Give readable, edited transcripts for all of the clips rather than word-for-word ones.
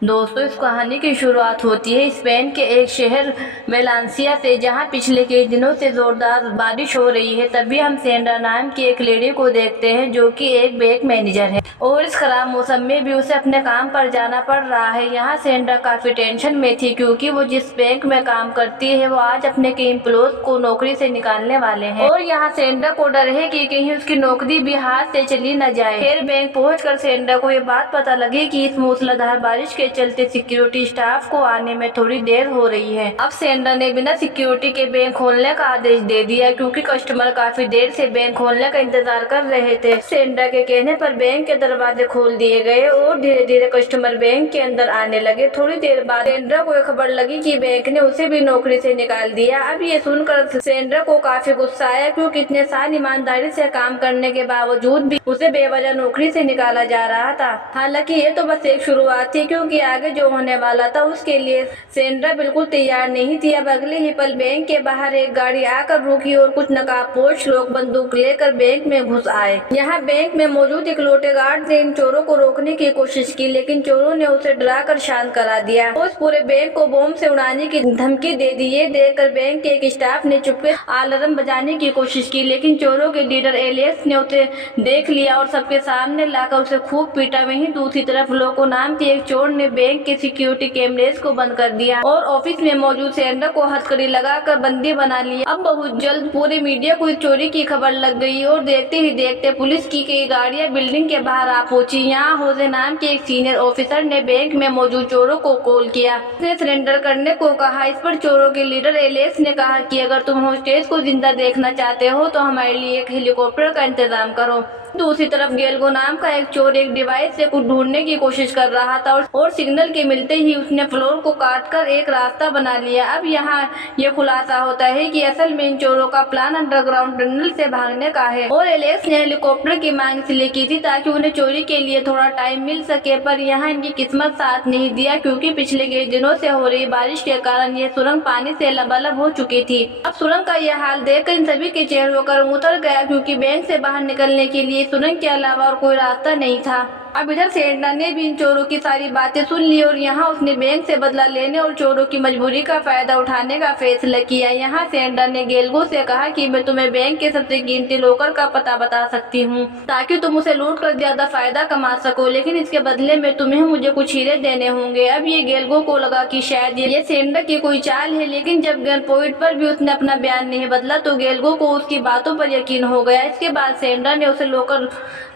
दोस्तों, इस कहानी की शुरुआत होती है स्पेन के एक शहर वेलेंसिया से, जहां पिछले कई दिनों से जोरदार बारिश हो रही है। तभी हम सेंड्रा नाम की एक लेडी को देखते हैं जो कि एक बैंक मैनेजर है और इस खराब मौसम में भी उसे अपने काम पर जाना पड़ रहा है। यहाँ सेंड्रा काफी टेंशन में थी क्योंकि वो जिस बैंक में काम करती है वो आज अपने कई एम्प्लॉयज को नौकरी से निकालने वाले हैं और यहाँ सेंड्रा को डर है कि कहीं उसकी नौकरी भी हाथ से चली न जाए। फिर बैंक पहुंचकर सेंड्रा को ये बात पता लगी कि इस मूसलाधार बारिश के चलते सिक्योरिटी स्टाफ को आने में थोड़ी देर हो रही है। अब सेंड्रा ने बिना सिक्योरिटी के बैंक खोलने का आदेश दे दिया क्योंकि कस्टमर काफी देर से बैंक खोलने का इंतजार कर रहे थे। सेंड्रा के कहने पर बैंक के दरवाजे खोल दिए गए और धीरे धीरे कस्टमर बैंक के अंदर आने लगे। थोड़ी देर बाद सेंड्रा को खबर लगी कि बैंक ने उसे भी नौकरी से निकाल दिया। अब ये सुनकर सेंड्रा को काफी गुस्सा आया क्योंकि इतने साल ईमानदारी से काम करने के बावजूद भी उसे बेवजह नौकरी से निकाला जा रहा था। हालांकि ये तो बस एक शुरुआत थी क्योंकि आगे जो होने वाला था उसके लिए सेंड्रा बिल्कुल तैयार नहीं थी। अब अगले ही पल बैंक के बाहर एक गाड़ी आकर रुकी और कुछ नकाबपोश लोग बंदूक लेकर बैंक में घुस आए। यहाँ बैंक में मौजूद इकलौते गार्ड ने इन चोरों को रोकने की कोशिश की, लेकिन चोरों ने उसे डराकर शांत करा दिया। उस पूरे बैंक को बम से उड़ाने की धमकी दे दी। ये देखकर बैंक के एक स्टाफ ने चुपके अलार्म बजाने की कोशिश की, लेकिन चोरों के लीडर एलियस ने उसे देख लिया और सबके सामने लाकर उसे खूब पीटा। वहीं दूसरी तरफ लोको नाम के एक चोर ने बैंक के सिक्योरिटी कैमरेज को बंद कर दिया और ऑफिस में मौजूद सेंड्रा को हथकड़ी लगाकर बंदी बना लिया। अब बहुत जल्द पूरे मीडिया को इस चोरी की खबर लग गई और देखते ही देखते पुलिस की कई गाड़ियां बिल्डिंग के बाहर आ पहुंची। यहाँ होजे नाम के एक सीनियर ऑफिसर ने बैंक में मौजूद चोरों को कॉल किया। उसने सरेंडर करने को कहा। इस पर चोरों के लीडर एलियस ने कहा कि अगर तुम होस्टेज को जिंदा देखना चाहते हो तो हमारे लिए एक हेलीकॉप्टर का इंतजाम करो। दूसरी तरफ गेल्गो नाम का एक चोर एक डिवाइस से कुछ ढूंढने की कोशिश कर रहा था और सिग्नल के मिलते ही उसने फ्लोर को काटकर एक रास्ता बना लिया। अब यहाँ ये खुलासा होता है कि असल में इन चोरों का प्लान अंडरग्राउंड टनल से भागने का है और एलेक्स ने हेलीकॉप्टर की मांग इसलिए की थी ताकि उन्हें चोरी के लिए थोड़ा टाइम मिल सके, पर यहाँ इनकी किस्मत साथ नहीं दिया क्योंकि पिछले कई दिनों से हो रही बारिश के कारण ये सुरंग पानी से लबालब हो चुकी थी। अब सुरंग का यह हाल देखकर इन सभी के चेहरों का रंग उतर गया क्योंकि बैंक से बाहर निकलने के लिए सुरंग के अलावा और कोई रास्ता नहीं था। अब इधर सेंड्रा ने भी इन चोरों की सारी बातें सुन ली और यहाँ उसने बैंक से बदला लेने और चोरों की मजबूरी का फायदा उठाने का फैसला किया। यहाँ सेंड्रा ने गेल्गो से कहा कि मैं तुम्हें बैंक के सबसे कीमती लॉकर का पता बता सकती हूँ ताकि तुम उसे लूट कर ज्यादा फायदा कमा सको, लेकिन इसके बदले में तुम्हें मुझे कुछ हीरे देने होंगे। अब ये गेल्गो को लगा कि शायद ये सेंड्रा की कोई चाल है, लेकिन जब गन पॉइंट पर भी उसने अपना बयान नहीं बदला तो गेल्गो को उसकी बातों पर यकीन हो गया। इसके बाद सेंड्रा ने उसे लॉकर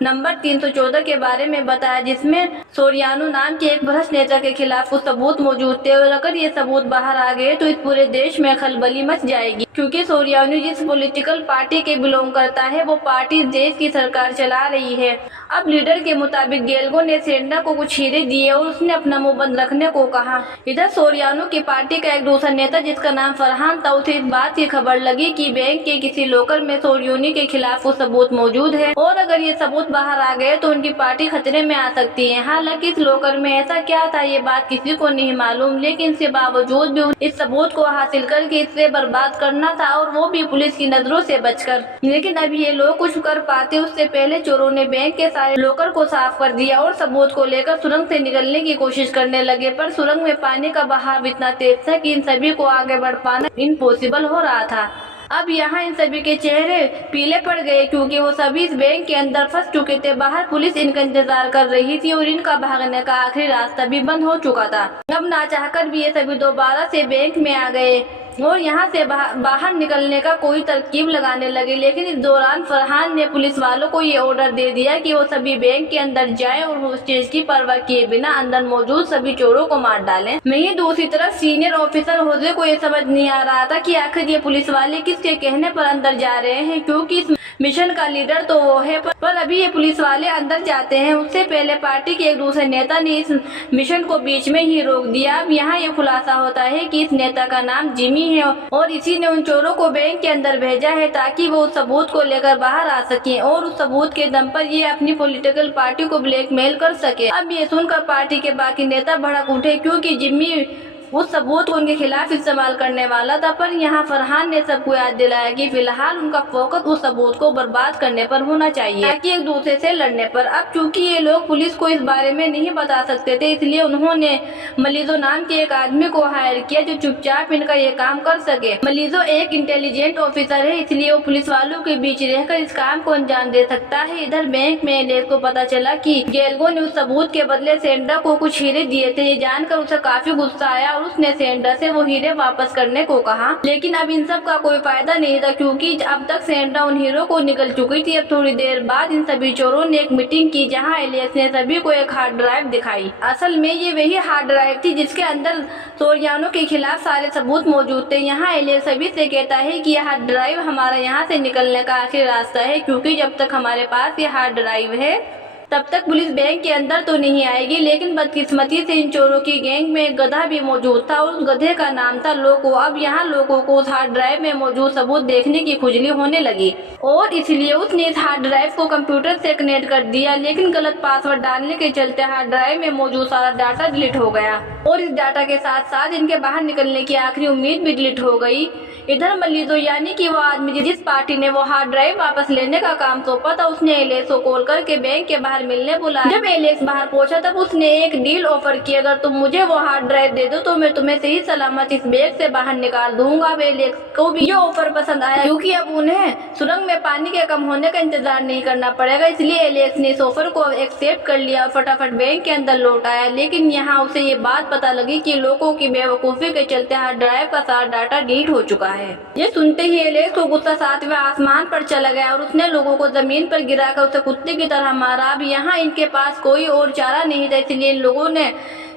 नंबर 314 के बारे में बताया जिसमें सोरियानो नाम के एक भ्रष्ट नेता के खिलाफ कुछ सबूत मौजूद थे और अगर ये सबूत बाहर आ गए तो इस पूरे देश में खलबली मच जाएगी क्योंकि सोरियानो जिस पॉलिटिकल पार्टी के बिलोंग करता है वो पार्टी देश की सरकार चला रही है। अब लीडर के मुताबिक गेल्गो ने सेंड्रा को कुछ हीरे दिए और उसने अपना मुंह बंद रखने को कहा। इधर सोरियानो की पार्टी का एक दूसरा नेता जिसका नाम फरहान था उसे इस बात की खबर लगी कि बैंक के किसी लॉकर में सोरियानो के खिलाफ कुछ सबूत मौजूद है और अगर ये सबूत बाहर आ गए तो उनकी पार्टी खतरे में आ सकती है। हालांकि इस लॉकर में ऐसा क्या था ये बात किसी को नहीं मालूम, लेकिन इसके बावजूद भी इस सबूत को हासिल करके इसे बर्बाद करना था और वो भी पुलिस की नजरों से बचकर। लेकिन अभी ये लोग कुछ कर पाते उससे पहले चोरों ने बैंक के सारे लॉकर को साफ कर दिया और सबूत को लेकर सुरंग से निकलने की कोशिश करने लगे, पर सुरंग में पानी का बहाव इतना तेज था कि इन सभी को आगे बढ़ पाना इम्पॉसिबल हो रहा था। अब यहाँ इन सभी के चेहरे पीले पड़ गए क्योंकि वो सभी इस बैंक के अंदर फंस चुके थे। बाहर पुलिस इनका इंतजार कर रही थी और इनका भागने का आखिरी रास्ता भी बंद हो चुका था। अब ना चाहकर भी ये सभी दोबारा से बैंक में आ गए और यहाँ से बाहर निकलने का कोई तरकीब लगाने लगे, लेकिन इस दौरान फरहान ने पुलिस वालों को ये ऑर्डर दे दिया कि वो सभी बैंक के अंदर जाएं और होस्टेज की परवाह किए बिना अंदर मौजूद सभी चोरों को मार डालें। वहीं दूसरी तरफ सीनियर ऑफिसर होजे को ये समझ नहीं आ रहा था कि आखिर ये पुलिस वाले किसके कहने पर अंदर जा रहे हैं क्योंकि इस मिशन का लीडर तो वो है, पर अभी ये पुलिस वाले अंदर जाते हैं उससे पहले पार्टी के एक दूसरे नेता ने इस मिशन को बीच में ही रोक दिया। अब यहाँ ये खुलासा होता है कि इस नेता का नाम जिमी है और इसी ने उन चोरों को बैंक के अंदर भेजा है ताकि वो उस सबूत को लेकर बाहर आ सके और उस सबूत के दम पर ये अपनी पॉलिटिकल पार्टी को ब्लैकमेल कर सके। अब ये सुनकर पार्टी के बाकी नेता भड़क उठे क्योंकि जिम्मी उस सबूत को उनके खिलाफ इस्तेमाल करने वाला था, पर यहाँ फरहान ने सबको याद दिलाया कि फिलहाल उनका फोकस उस सबूत को बर्बाद करने पर होना चाहिए, ताकि एक दूसरे से लड़ने पर। अब चूंकि ये लोग पुलिस को इस बारे में नहीं बता सकते थे, इसलिए उन्होंने मलीजो नाम के एक आदमी को हायर किया जो चुपचाप इनका ये काम कर सके। मलीजो एक इंटेलिजेंट ऑफिसर है, इसलिए वो पुलिस वालों के बीच रहकर इस काम को अंजाम दे सकता है। इधर बैंक में एलेक्स को पता चला कि गेल्गो ने उस सबूत के बदले सेंड्रा को कुछ हीरे दिए थे। ये जानकर उसे काफी गुस्सा आया और उसने सेंड्रा से वो हीरे वापस करने को कहा, लेकिन अब इन सब का कोई फायदा नहीं था, क्योंकि अब तक सेंड्रा उन हीरो को निकल चुकी थी। अब थोड़ी देर बाद इन सभी चोरों ने एक मीटिंग की, जहाँ एलेक्स ने सभी को एक हार्ड ड्राइव दिखाई। असल में ये वही हार्ड ड्राइव थी जिसके अंदर सोरियानो के खिलाफ सारे सबूत मौजूद थे। यहाँ एलेक्स सभी से कहता है कि यह हार्ड ड्राइव हमारा यहाँ से निकलने का आखिरी रास्ता है, क्योंकि जब तक हमारे पास ये हार्ड ड्राइव है तब तक पुलिस बैंक के अंदर तो नहीं आएगी। लेकिन बदकिस्मती से इन चोरों की गैंग में एक गधा भी मौजूद था और उस गधे का नाम था लोको। अब यहाँ लोको को उस हार्ड ड्राइव में मौजूद सबूत देखने की खुजली होने लगी और इसलिए उसने इस हार्ड ड्राइव को कंप्यूटर से कनेक्ट कर दिया, लेकिन गलत पासवर्ड डालने के चलते हार्ड ड्राइव में मौजूद सारा डाटा डिलीट हो गया और इस डाटा के साथ साथ इनके बाहर निकलने की आखिरी उम्मीद भी डिलीट हो गई। इधर मलीजो यानी कि वो आदमी जिस पार्टी ने वो हार्ड ड्राइव वापस लेने का काम सौंपा था, उसने एलेक्स को कॉल करके बैंक के बाहर मिलने बुलाया। जब एलेक्स बाहर पहुंचा तब उसने एक डील ऑफर की, अगर तुम मुझे वो हार्ड ड्राइव दे दो तो मैं तुम्हें सही सलामत इस बैंक से बाहर निकाल दूंगा। अब एलेक्स को भी ये ऑफर पसंद आया, क्योंकि अब उन्हें सुरंग में पानी के कम होने का इंतजार नहीं करना पड़ेगा। इसलिए एलेक्स ने इस ऑफर को एक्सेप्ट कर लिया और फटाफट बैंक के अंदर लौट आया। लेकिन यहाँ उसे ये बात पता लगी कि लोगों की बेवकूफी के चलते हार्ड ड्राइव का सारा डाटा डिलीट हो चुका है। ये सुनते ही एलेक्स को गुस्सा सातवें आसमान पर चला गया और उसने लोगों को जमीन पर गिराकर उसे कुत्ते की तरह मारा। अब यहाँ इनके पास कोई और चारा नहीं था, इसलिए इन लोगों ने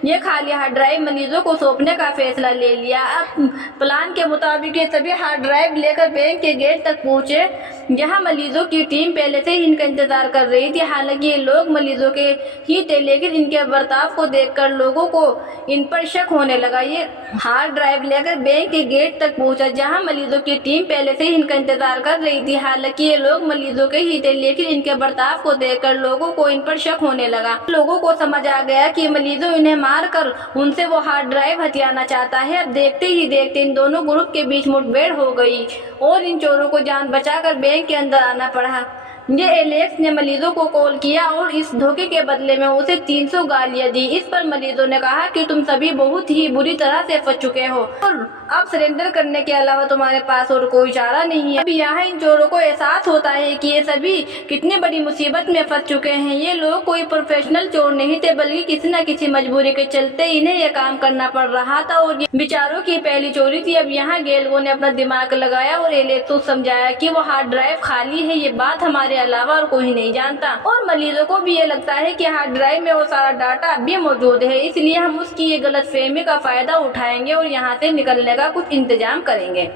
ये खाली हार्ड ड्राइव मलीजो को सौंपने का फैसला ले लिया। अब प्लान के मुताबिक ये सभी हार्ड ड्राइव लेकर बैंक के गेट तक पहुंचे, जहां मलीजो की टीम पहले से ही इनका इंतजार कर रही थी। हालांकि ये लोग मलीजो के ही थे, लेकिन इनके बर्ताव को देखकर लोगों को इन पर शक होने लगा। ये हार्ड ड्राइव लेकर बैंक के गेट तक पहुंचा, जहां मलीजो की टीम पहले से ही इनका इंतजार कर रही थी। हालांकि ये लोग मलीजो के ही थे, लेकिन इनके बर्ताव को देखकर लोगों को इन पर शक होने लगा। लोगों को समझ आ गया कि मलीजो इन्हें मारकर उनसे वो हार्ड ड्राइव हथियाना चाहता है। अब देखते ही देखते इन दोनों ग्रुप के बीच मुठभेड़ हो गई और इन चोरों को जान बचाकर बैंक के अंदर आना पड़ा। ये एलेक्स ने मलीजो को कॉल किया और इस धोखे के बदले में उसे 300 गालियां दी। इस पर मलीजो ने कहा कि तुम सभी बहुत ही बुरी तरह से फंस चुके हो और अब सरेंडर करने के अलावा तुम्हारे पास और कोई चारा नहीं है। अब यहाँ इन चोरों को एहसास होता है कि ये सभी कितनी बड़ी मुसीबत में फंस चुके हैं। ये लोग कोई प्रोफेशनल चोर नहीं थे, बल्कि किसी न किसी मजबूरी के चलते इन्हें ये काम करना पड़ रहा था और ये बेचारों की पहली चोरी थी। अब यहाँ गेल्गो ने अपना दिमाग लगाया और एलेक्स को समझाया कि वो हार्ड ड्राइव खाली है, ये बात हमारे अलावा और कोई नहीं जानता। और मलीजो को भी ये लगता है कि हार्ड ड्राइव में वो सारा डाटा अब भी मौजूद है, इसलिए हम उसकी ये गलतफहमी का फायदा उठाएंगे और यहाँ से निकलने का कुछ इंतजाम करेंगे।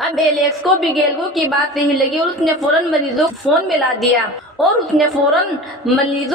अब एलेक्स को भी गेल्गो की बात नहीं लगी और उसने फौरन मलीजो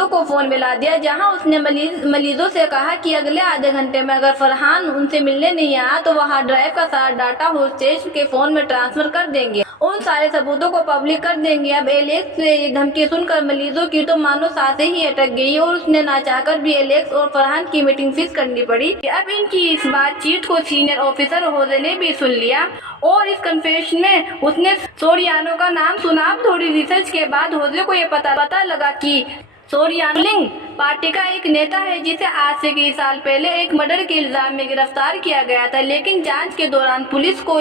को फोन मिला दिया जहां उसने मलीजो से कहा कि अगले आधे घंटे में अगर फरहान उनसे मिलने नहीं आया तो वह हार्ड ड्राइव का सारा डाटा होस्टेज के फोन में ट्रांसफर कर देंगे, उन सारे सबूतों को पब्लिक कर देंगे। अब एलेक्स से ये धमकी सुनकर मलीजो की तो मानो सांसें ही अटक गई और उसने ना चाहकर भी एलेक्स और फरहान की मीटिंग फिक्स करनी पड़ी। अब इनकी इस बातचीत को सीनियर ऑफिसर होजे ने भी सुन लिया और इस कन्फेशन में उसने सोरियानो का नाम सुना। थोड़ी रिसर्च के बाद होजे को ये पता लगा कि सोरियानो पार्टी का एक नेता है जिसे आज से कई साल पहले एक मर्डर के इल्जाम में गिरफ्तार किया गया था, लेकिन जांच के दौरान पुलिस को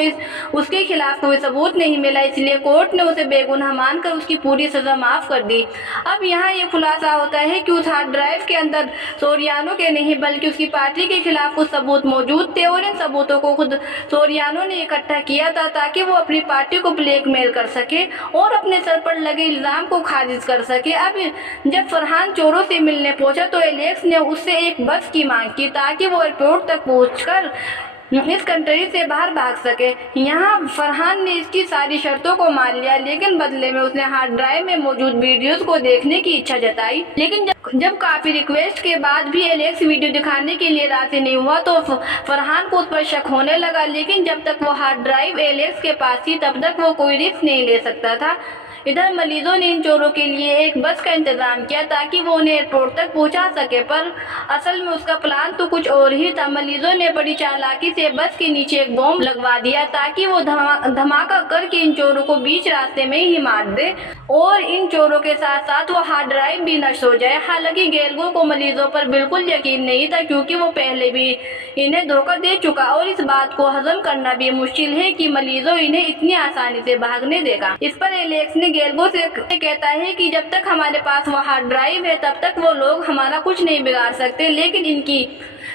उसके खिलाफ कोई सबूत नहीं मिला, इसलिए कोर्ट ने उसे बेगुनाह मानकर उसकी पूरी सजा माफ कर दी। अब यहाँ ये खुलासा होता है कि उस हार्ड ड्राइव के अंदर सोरियानो के नहीं बल्कि उसकी पार्टी के खिलाफ कुछ सबूत मौजूद थे और इन सबूतों को खुद सोरियानो ने इकट्ठा किया था ताकि वो अपनी पार्टी को ब्लैकमेल कर सके और अपने सर पर लगे इल्जाम को खारिज कर सके। अब जब फरहान चोरों से मिलने पहुंचा तो एलेक्स ने उससे एक बस की मांग की ताकि वो एयरपोर्ट तक पहुंचकर इस कंट्री से बाहर भाग सके। यहाँ फरहान ने इसकी सारी शर्तों को मान लिया, लेकिन बदले में उसने हार्ड ड्राइव में मौजूद वीडियोस को देखने की इच्छा जताई। लेकिन जब काफी रिक्वेस्ट के बाद भी एलेक्स वीडियो दिखाने के लिए राजी नहीं हुआ तो फरहान को उस पर शक होने लगा। लेकिन जब तक वो हार्ड ड्राइव एलेक्स के पास थी तब तक वो कोई रिस्क नहीं ले सकता था, इधर मरीजों ने इन चोरों के लिए एक बस का इंतजाम किया ताकि वो उन्हें एयरपोर्ट तक पहुंचा सके, पर असल में उसका प्लान तो कुछ और ही था। मरीजों ने बड़ी चालाकी से बस के नीचे एक बॉम्ब लगवा दिया ताकि वो धमाका करके इन चोरों को बीच रास्ते में ही मार दे और इन चोरों के साथ साथ वो हार्ड ड्राइव भी नष्ट हो जाए। हालांकि गैल्गो को मरीजों पर बिल्कुल यकीन नहीं था, क्योंकि वो पहले भी इन्हें धोखा दे चुका और इस बात को हजम करना भी मुश्किल है कि मरीजों इन्हें इतनी आसानी से भागने देगा। इस पर एलेक्स ने गैल्गो से कहता है कि जब तक हमारे पास वो हार्ड ड्राइव है तब तक वो लोग हमारा कुछ नहीं बिगाड़ सकते, लेकिन इनकी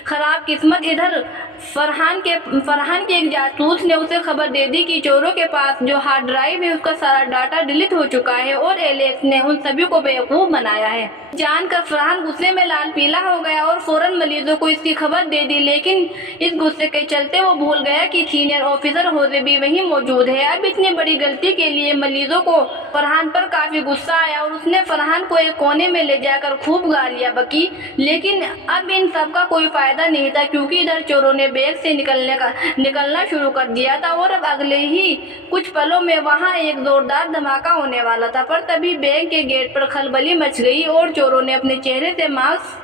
खराब किस्मत। इधर फरहान के एक जासूस ने उसे खबर दे दी कि चोरों के पास जो हार्ड ड्राइव है उसका सारा डाटा डिलीट हो चुका है और एलेक्स ने उन सभी को बेवकूफ बनाया है। जानकर फरहान गुस्से में लाल पीला हो गया और फौरन मरीजों को इसकी खबर दे दी, लेकिन इस गुस्से के चलते वो भूल गया कि सीनियर ऑफिसर होजे भी वहीं मौजूद है। अब इतनी बड़ी गलती के लिए मरीजों को फरहान पर काफी गुस्सा आया और उसने फरहान को एक कोने में ले जाकर खूब गालियां बकी, लेकिन अब इन सब का कोई फायदा नहीं था, क्योंकि इधर चोरों ने बैंक से निकलना शुरू कर दिया था और अब अगले ही कुछ पलों में वहां एक जोरदार धमाका होने वाला था। पर तभी बैंक के गेट पर खलबली मच गई और चोरों ने अपने चेहरे से मास्क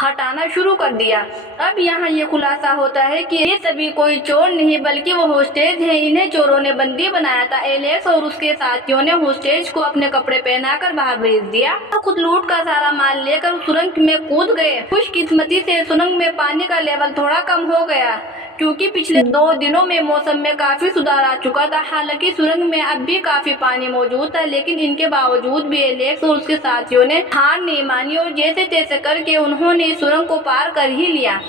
हटाना शुरू कर दिया। अब यहाँ ये खुलासा होता है कि ये सभी कोई चोर नहीं बल्कि वो होस्टेज हैं। इन्हें चोरों ने बंदी बनाया था। एलेक्स और उसके साथियों ने होस्टेज को अपने कपड़े पहनाकर बाहर भेज दिया और खुद लूट का सारा माल लेकर सुरंग में कूद गए। खुशकिस्मती से सुरंग में पानी का लेवल थोड़ा कम हो गया, क्योंकि पिछले 2 दिनों में मौसम में काफी सुधार आ चुका था। हालांकि सुरंग में अब भी काफी पानी मौजूद था, लेकिन इनके बावजूद भी एलेक्स और उसके साथियों ने हार नहीं मानी और जैसे तैसे करके उन्होंने सुरंग को पार कर ही लिया।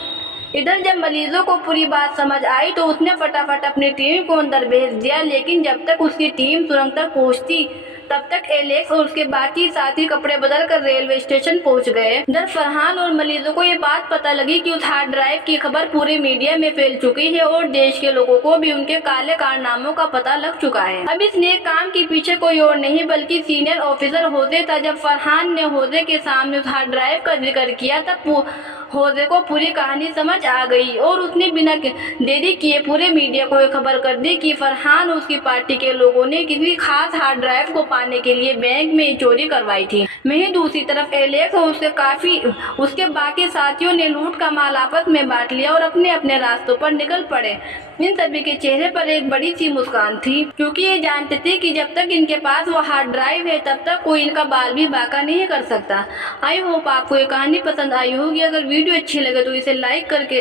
इधर जब मरीजों को पूरी बात समझ आई तो उसने फटाफट अपनी टीम को अंदर भेज दिया, लेकिन जब तक उसकी टीम सुरंग तक पहुंचती तब तक एलेक्स और उसके बाकी साथी कपड़े बदल कर रेलवे स्टेशन पहुंच गए। इधर फरहान और मरीजों को ये बात पता लगी कि उस हार्ड ड्राइव की खबर पूरे मीडिया में फैल चुकी है और देश के लोगों को भी उनके काले कारनामों का पता लग चुका है। अब इस नेक काम के पीछे कोई और नहीं बल्कि सीनियर ऑफिसर होजे था। जब फरहान ने होजे के सामने उस हार्ड ड्राइव का जिक्र किया तब होजे को पूरी कहानी समझ आ गई और उसने बिना देरी किए पूरे मीडिया को खबर कर दी कि फरहान और उसकी पार्टी के लोगों ने किसी खास हार्ड ड्राइव को पाने के लिए बैंक में चोरी करवाई थी। वहीं दूसरी तरफ एलेक्स और उसके बाकी साथियों ने लूट का माल आपस में बांट लिया और अपने अपने रास्तों पर निकल पड़े। इन सभी के चेहरे पर एक बड़ी सी मुस्कान थी, क्योंकि ये जानते थे कि जब तक इनके पास वो हार्ड ड्राइव है तब तक कोई इनका बाल भी बांका नहीं कर सकता। आई होप आपको ये कहानी पसंद आई होगी। अगर वीडियो अच्छी लगे तो इसे लाइक करके